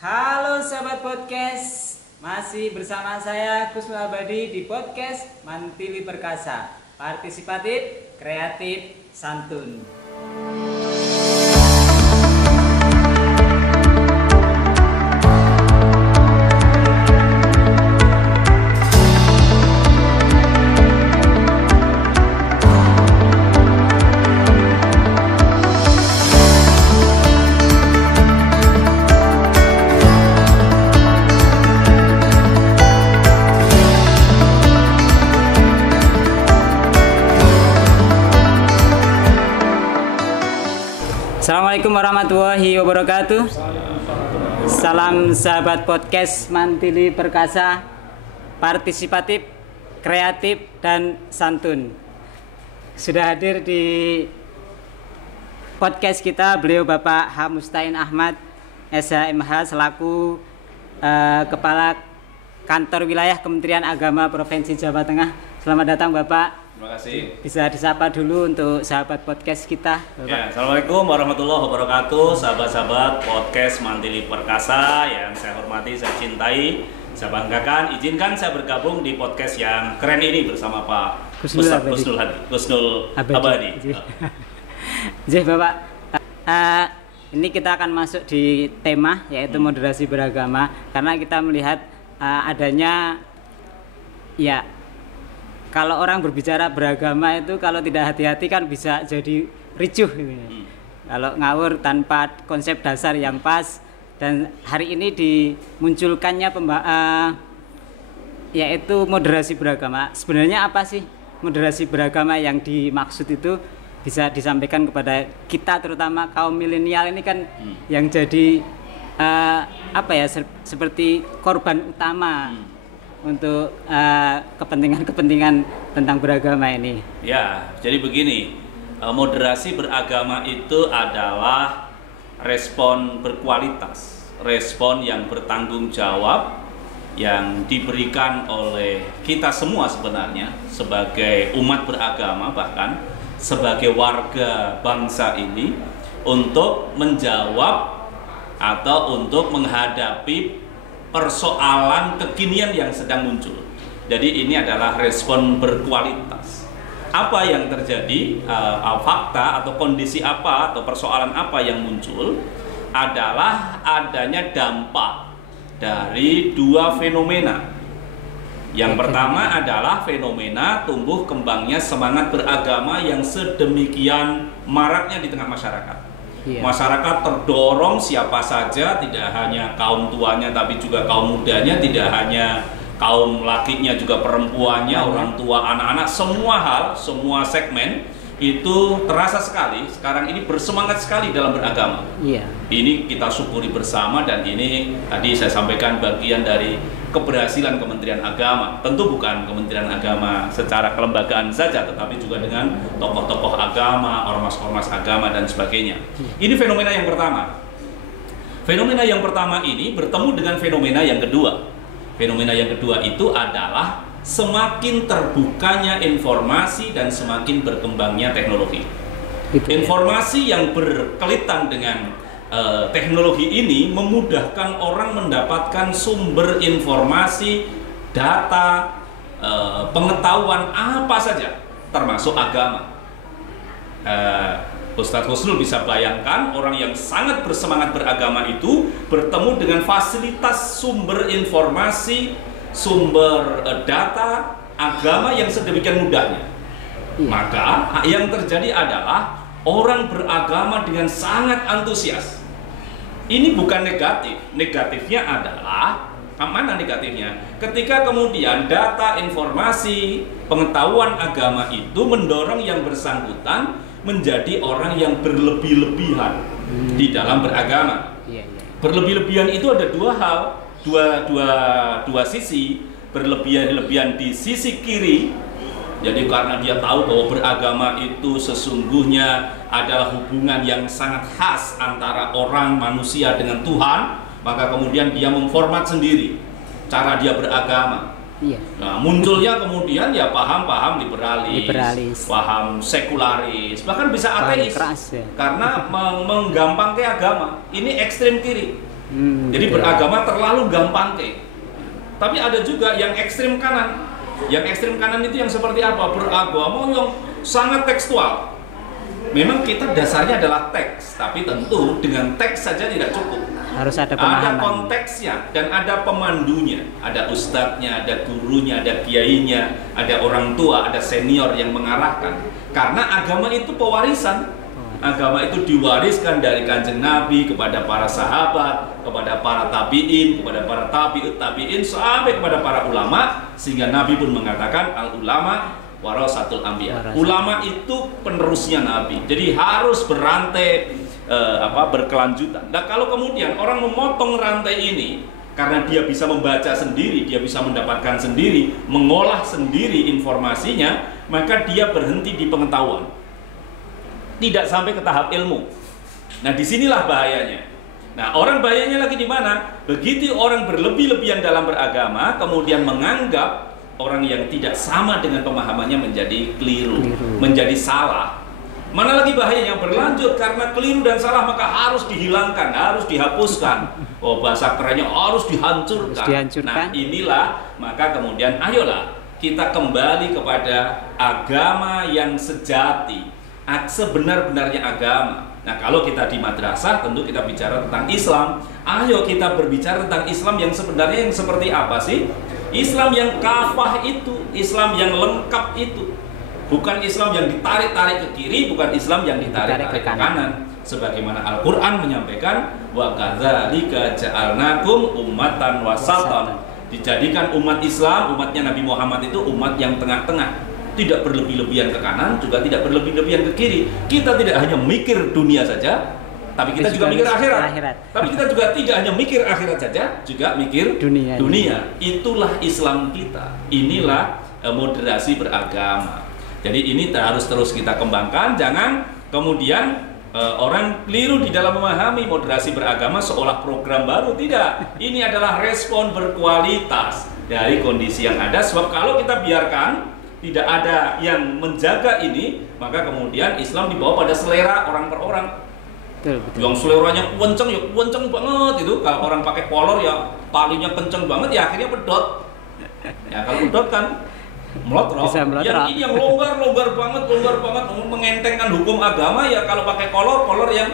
Halo sahabat podcast, masih bersama saya Kusnul Abadi di podcast Mantili Perkasa, partisipatif, kreatif, santun. Assalamualaikum warahmatullahi wabarakatuh. Salam sahabat podcast Mantili Perkasa, partisipatif, kreatif, dan santun. Sudah hadir di podcast kita beliau Bapak H. Mustain Ahmad SHMH selaku Kepala Kantor Wilayah Kementerian Agama Provinsi Jawa Tengah. Selamat datang Bapak. Terima kasih. Bisa disapa dulu untuk sahabat podcast kita, Bapak. Ya, Assalamualaikum warahmatullahi wabarakatuh, sahabat-sahabat podcast Mantili Perkasa yang saya hormati, saya cintai, saya banggakan. Izinkan saya bergabung di podcast yang keren ini bersama Pak Kusnul Abadi. Jadi Bapak, ini kita akan masuk di tema yaitu moderasi beragama, karena kita melihat adanya ya. Kalau orang berbicara beragama itu kalau tidak hati-hati kan bisa jadi ricuh gitu ya. Kalau ngawur tanpa konsep dasar yang pas, dan hari ini dimunculkannya yaitu moderasi beragama. Sebenarnya apa sih moderasi beragama yang dimaksud itu? Bisa disampaikan kepada kita terutama kaum milenial ini kan yang jadi seperti korban utama untuk kepentingan-kepentingan tentang beragama ini. Ya, jadi begini, moderasi beragama itu adalah respon berkualitas, respon yang bertanggung jawab yang diberikan oleh kita semua sebenarnya sebagai umat beragama, bahkan sebagai warga bangsa ini, untuk menjawab atau untuk menghadapi persoalan kekinian yang sedang muncul. Jadi ini adalah respon berkualitas. Apa yang terjadi, fakta atau kondisi apa atau persoalan apa yang muncul adalah adanya dampak dari dua fenomena. Yang pertama adalah fenomena tumbuh kembangnya semangat beragama yang sedemikian maraknya di tengah masyarakat. Masyarakat terdorong siapa saja, tidak hanya kaum tuanya tapi juga kaum mudanya, tidak hanya kaum lakinya juga perempuannya, orang tua, anak-anak, semua hal, semua segmen itu terasa sekali sekarang ini bersemangat sekali dalam beragama. Ini kita syukuri bersama, dan ini tadi saya sampaikan bagian dari keberhasilan Kementerian Agama. Tentu bukan Kementerian Agama secara kelembagaan saja, tetapi juga dengan tokoh-tokoh agama, ormas-ormas agama dan sebagainya. Ini fenomena yang pertama. Fenomena yang pertama ini bertemu dengan fenomena yang kedua. Fenomena yang kedua itu adalah semakin terbukanya informasi dan semakin berkembangnya teknologi. Informasi yang berkaitan dengan teknologi ini memudahkan orang mendapatkan sumber informasi, data, pengetahuan apa saja, termasuk agama. Ustadz Kusnul bisa bayangkan orang yang sangat bersemangat beragama itu bertemu dengan fasilitas sumber informasi, sumber data agama yang sedemikian mudahnya. Maka yang terjadi adalah orang beragama dengan sangat antusias. Ini bukan negatif. Negatifnya adalah, mana negatifnya? Ketika kemudian data, informasi, pengetahuan agama itu mendorong yang bersangkutan menjadi orang yang berlebih-lebihan di dalam beragama. Berlebih-lebihan itu ada dua hal, dua sisi. Berlebihan di sisi kiri. Jadi karena dia tahu bahwa beragama itu sesungguhnya adalah hubungan yang sangat khas antara orang manusia dengan Tuhan, maka kemudian dia memformat sendiri cara dia beragama. Nah, munculnya kemudian ya paham-paham liberalis, paham sekularis, bahkan bisa ateis, karena menggampangkan agama. Ini ekstrem kiri. Jadi betul. beragama terlalu gampang ke. Tapi ada juga yang ekstrim kanan. Yang ekstrim kanan itu yang seperti apa? Beragama yang sangat tekstual. Memang kita dasarnya adalah teks, tapi tentu dengan teks saja tidak cukup. Harus ada Ada pemahaman. konteksnya dan ada pemandunya, ada ustadznya, ada gurunya, ada kiainya, ada orang tua, ada senior yang mengarahkan. Karena agama itu pewarisan. Agama itu diwariskan dari Kanjeng Nabi kepada para sahabat, kepada para tabi'in, kepada para tabi'ut tabi'in, sampai kepada para ulama, sehingga Nabi pun mengatakan al ulama warasatul anbiya. Ulama itu penerusnya Nabi. Jadi harus berantai berkelanjutan. Nah, kalau kemudian orang memotong rantai ini karena dia bisa membaca sendiri, dia bisa mendapatkan sendiri, mengolah sendiri informasinya, maka dia berhenti di pengetahuan. Tidak sampai ke tahap ilmu. Nah, disinilah bahayanya. Nah, orang bahayanya lagi di mana? Begitu orang berlebih-lebihan dalam beragama, kemudian menganggap orang yang tidak sama dengan pemahamannya menjadi keliru. Menjadi salah. Mana lagi bahayanya berlanjut karena keliru dan salah maka harus dihilangkan, harus dihapuskan. Oh, bahasa kerennya harus dihancurkan. Nah, inilah maka kemudian ayolah kita kembali kepada agama yang sejati. Sebenar-benarnya agama. Nah, kalau kita di madrasah tentu kita bicara tentang Islam. Ayo kita berbicara tentang Islam yang sebenarnya yang seperti apa sih? Islam yang kafah itu, Islam yang lengkap itu. Bukan Islam yang ditarik-tarik ke kiri, bukan Islam yang ditarik-tarik ke kanan. Sebagaimana Al-Qur'an menyampaikan, wa kadzalika ja'alnakum ummatan wasatan. Dijadikan umat Islam, umatnya Nabi Muhammad itu umat yang tengah-tengah. Tidak berlebih-lebihan ke kanan, juga tidak berlebih-lebihan ke kiri. Kita tidak hanya mikir dunia saja, tapi kita juga mikir akhirat. Tapi kita juga tidak hanya mikir akhirat saja, juga mikir dunia. Itulah Islam kita. Inilah moderasi beragama. Jadi ini harus terus kita kembangkan. Jangan kemudian orang keliru di dalam memahami moderasi beragama seolah program baru. Tidak. Ini adalah respon berkualitas dari kondisi yang ada. Sebab kalau kita biarkan tidak ada yang menjaga ini, maka kemudian Islam dibawa pada selera orang per orang. Betul. Yang seleranya kenceng ya kenceng banget itu. Kalau orang pakai kolor ya talinya kenceng banget ya akhirnya pedot. Ya kalau pedot kan melotrok. Yang longgar banget mengentengkan hukum agama ya kalau pakai kolor yang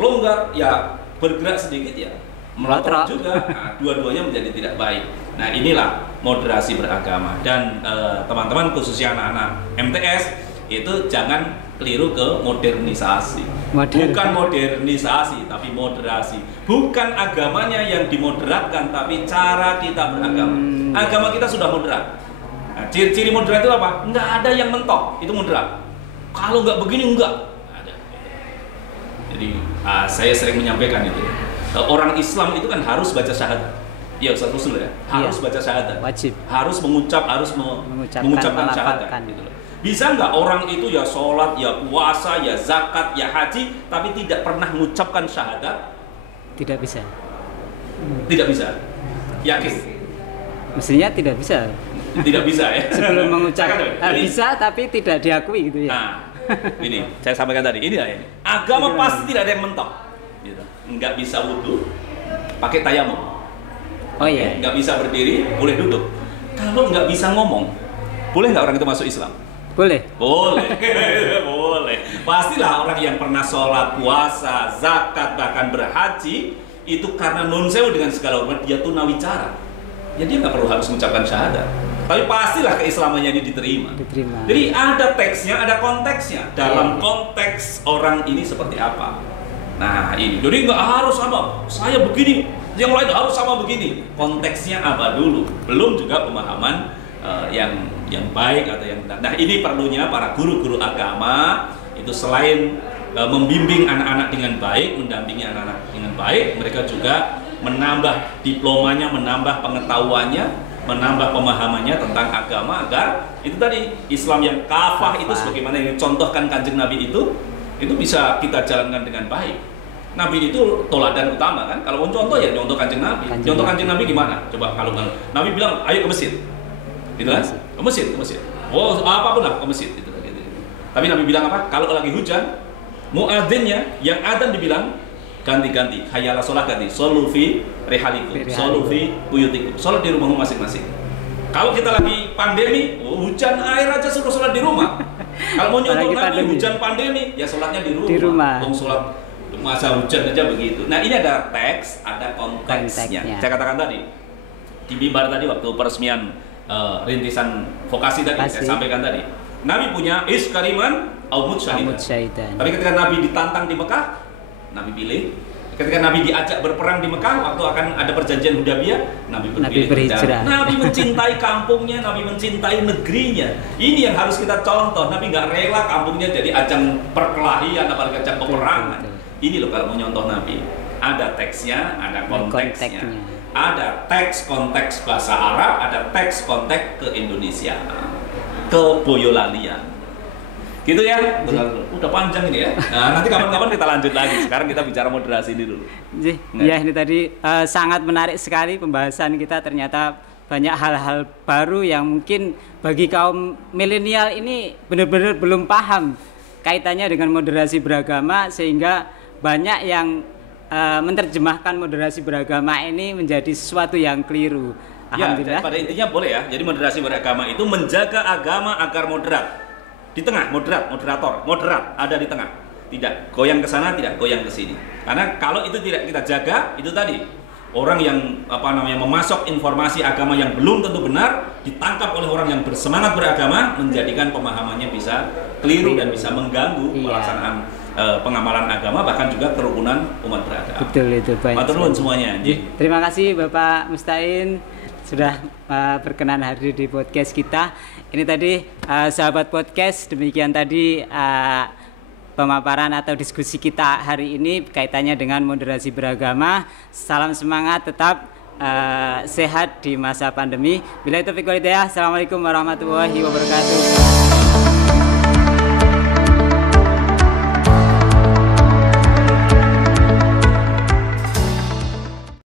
longgar ya bergerak sedikit ya melotrok juga. Nah, dua-duanya menjadi tidak baik. Nah, inilah moderasi beragama dan teman-teman khususnya anak-anak MTS itu jangan keliru ke modernisasi. Bukan modernisasi tapi moderasi. Bukan agamanya yang dimoderatkan tapi cara kita beragama. Agama kita sudah moderat. Nah, ciri-ciri moderat itu apa? Nggak ada yang mentok, itu moderat. Kalau nggak begini nggak ada. Jadi saya sering menyampaikan itu. Orang Islam itu kan harus baca syahadat. Ya Ustaz Husnul ya, harus baca syahadat. Wajib. Harus mengucapkan syahadat. Gitu loh. Bisa nggak orang itu ya sholat, ya puasa, ya zakat, ya haji, tapi tidak pernah mengucapkan syahadat? Tidak bisa. Tidak bisa. Yakin? Mestinya tidak bisa. Tidak bisa ya. Sebelum mengucapkan bisa tapi tidak diakui gitu ya. Nah, ini saya sampaikan tadi. Ini lah ini. Agama pasti tidak ada yang mentok. Gitu. Nggak bisa wudhu, pakai tayamum. Oh iya. Nggak bisa berdiri, boleh duduk. Kalau nggak bisa ngomong, boleh nggak orang itu masuk Islam? Boleh. Boleh. Boleh. Pastilah orang yang pernah sholat, puasa, zakat, bahkan berhaji itu karena nun sewu dengan segala hormat dia tunawicara. Ya dia nggak perlu harus mengucapkan syahadat. Tapi pastilah keislamannya ini diterima. Jadi ada teksnya, ada konteksnya. Dalam konteks orang ini seperti apa? Nah ini. Jadi nggak harus sama. Saya begini, yang lain harus sama begini. Konteksnya apa dulu? Belum juga pemahaman yang baik atau yang benar. Nah ini perlunya para guru-guru agama itu selain membimbing anak-anak dengan baik, mendampingi anak-anak dengan baik, mereka juga menambah diplomanya, menambah pengetahuannya, menambah pemahamannya tentang agama agar itu tadi Islam yang kafah itu sebagaimana yang dicontohkan Kanjeng Nabi itu bisa kita jalankan dengan baik. Nabi itu toladan utama kan. Kalau mau contoh ya contoh Kanjeng Nabi. Contoh Kanjeng Nabi gimana? Coba kalau Nabi bilang ayo ke Mesir. Gitu kan? Ke Mesir. Oh, apapun lah ke Mesir gitu. Tapi Nabi bilang apa? Kalau lagi hujan, muadzinnya yang adzan dibilang ganti-ganti. Hayyalah sholat ganti. Shollu fi rihalikum, shollu fi buyutikum. Sholat di rumahmu masing-masing. Kalau kita lagi pandemi, hujan air aja suruh sholat di rumah. Kalau mau nyontoh Nabi hujan pandemi, ya sholatnya di rumah. Di rumah. Sholat masa hujan aja begitu. Nah ini ada teks, ada konteksnya. Saya katakan tadi di mimbar tadi waktu peresmian rintisan vokasi tadi, saya sampaikan tadi. Nabi punya iskariman aumut syahidan. Tapi ketika Nabi ditantang di Mekah, Nabi pilih. Ketika Nabi diajak berperang di Mekah, waktu akan ada perjanjian Hudaybiyah, Nabi berhijrah. Nabi mencintai kampungnya, Nabi mencintai negerinya. Ini yang harus kita contoh. Nabi nggak rela kampungnya jadi ajang perkelahian, apalagi ajang peperangan. Ini loh kalau mau nyontoh Nabi. Ada teksnya, ada konteksnya. Ada teks konteks bahasa Arab, ada teks konteks ke Indonesia, ke Boyolalian. Gitu ya, udah panjang ini ya. Nah, nanti kapan-kapan kita lanjut lagi. Sekarang kita bicara moderasi ini dulu. Ya, ini tadi sangat menarik sekali pembahasan kita. Ternyata banyak hal-hal baru yang mungkin bagi kaum milenial ini benar-benar belum paham kaitannya dengan moderasi beragama, sehingga banyak yang menerjemahkan moderasi beragama ini menjadi sesuatu yang keliru. Alhamdulillah. Ya, pada intinya boleh ya. Jadi moderasi beragama itu menjaga agama agar moderat. Di tengah, moderat ada di tengah. Tidak goyang ke sana, tidak goyang ke sini. Karena kalau itu tidak kita jaga, itu tadi orang yang memasok informasi agama yang belum tentu benar ditangkap oleh orang yang bersemangat beragama, menjadikan pemahamannya bisa keliru dan bisa mengganggu pelaksanaan pengamalan agama, bahkan juga kerukunan umat beragama. Betul itu, baik. Matur nuwun semuanya. Terima kasih Bapak Mustain sudah berkenan hadir di podcast kita. Ini tadi sahabat podcast, demikian tadi pemaparan atau diskusi kita hari ini kaitannya dengan moderasi beragama. Salam semangat, tetap sehat di masa pandemi. Billahi taufiq wal hidayah. Assalamualaikum warahmatullahi wabarakatuh.